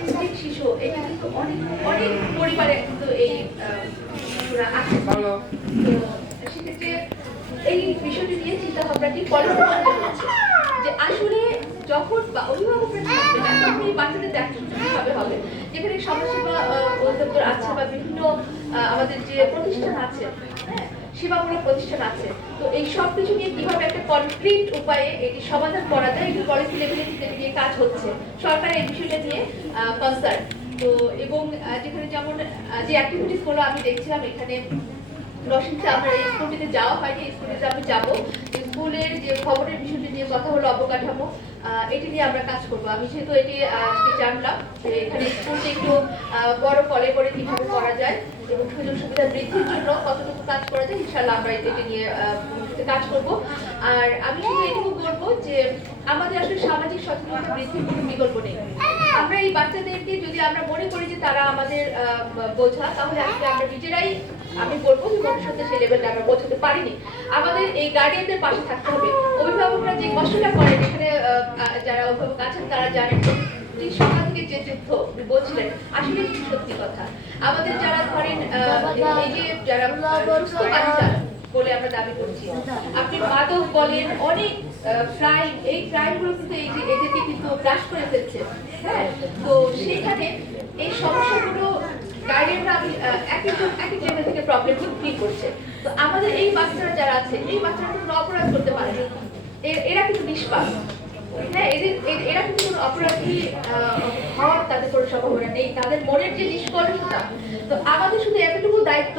Autistic শিশু এটা কিন্তু অনেক অনেক পরিবারে কিন্তু এই শিশুরা আছে। তো সেক্ষেত্রে এই বিষয়টি নিয়ে চিন্তা ভাবনাটি পলিসি করতে হচ্ছে যে আসলে যখন বা অভিভাবকরা থাকবে না তখন এই বাচ্চাদের দেখাশোনা কিভাবে হবে, যেখানে সমাজসেবা অধিদপ্তর আছে বা বিভিন্ন আমাদের যে প্রতিষ্ঠান আছে, হ্যাঁ, সেবামূলক প্রতিষ্ঠান আছে। তো এই সব কিছু নিয়ে কিভাবে একটা কনক্রিট উপায়ে এটি সমাধান করা যায়, এটি পলিসি লেভেলে নিয়ে কাজ হচ্ছে। সরকার এই বিষয়টা নিয়ে কনসার্ন। তো এবং যেখানে যেমন যে অ্যাক্টিভিটিস গুলো আমি দেখছিলাম এখানে রশিদে আমরা এই স্কুলটিতে যাওয়া হয়নি, স্কুলটিতে আমি যাবো। স্কুলের যে খবরের বিষয়টি নিয়ে কথা হলো অবকাঠামো, এটি নিয়ে আমরা কাজ করবো। আমি যেহেতু এটি আজকে জানলাম যে এখানে স্কুলটি একটু বড় কলে করে কিভাবে করা যায় এবং সুযোগ সুবিধা বৃদ্ধির জন্য কতটুকু কাজ করা যায়, ইনশাআল্লাহ আমরা এটি নিয়ে ভবিষ্যতে কাজ করব। আর আমি শুধু এটুকু বলবো যে আমাদের আসলে সামাজিক সচেতনতা বৃদ্ধির কোনো বিকল্প নেই। আমরা এই বাচ্চাদেরকে যদি আমরা মনে করি যে তারা আমাদের বোঝা, তাহলে আসলে আমরা নিজেরাই, আমি বলবো যে ভবিষ্যতে সেই লেভেলটা আমরা পৌঁছাতে পারিনি। আমাদের এই গার্ডিয়ানদের পাশে থাকতে হবে। অভিভাবকরা যে কষ্টটা করেন, এখানে যারা অভিভাবক আছেন তারা জানেন সকাল থেকে যে যুদ্ধ বলছিলেন, আসলে সত্যি কথা। আমাদের যারা ধরেন এই যে যারা সুস্থ বাচ্চা বলে আমরা দাবি করছি, আপনি মাদক বলেন, অনেক ক্রাইম, এই ক্রাইমগুলো কিন্তু এই যে এদেরকে কিন্তু গ্রাস করে ফেলছে। হ্যাঁ, তো সেখানে এই সমস্যাগুলো গার্ডিয়ানরা আমি এক এক জায়গা থেকে প্রবলেম ফিল করছে। তো আমাদের এই বাচ্চারা যারা আছে, এই বাচ্চারা কোনো অপরাধ করতে পারে না, এরা কিন্তু নিষ্পাপ। হ্যাঁ, এরা কিন্তু কোনো অপরাধী হওয়ার তাদের কোনো সম্ভাবনা নেই, তাদের মনের যে নিষ্কলুষতা। তো আমাদের শুধু এতটুকু দায়িত্ব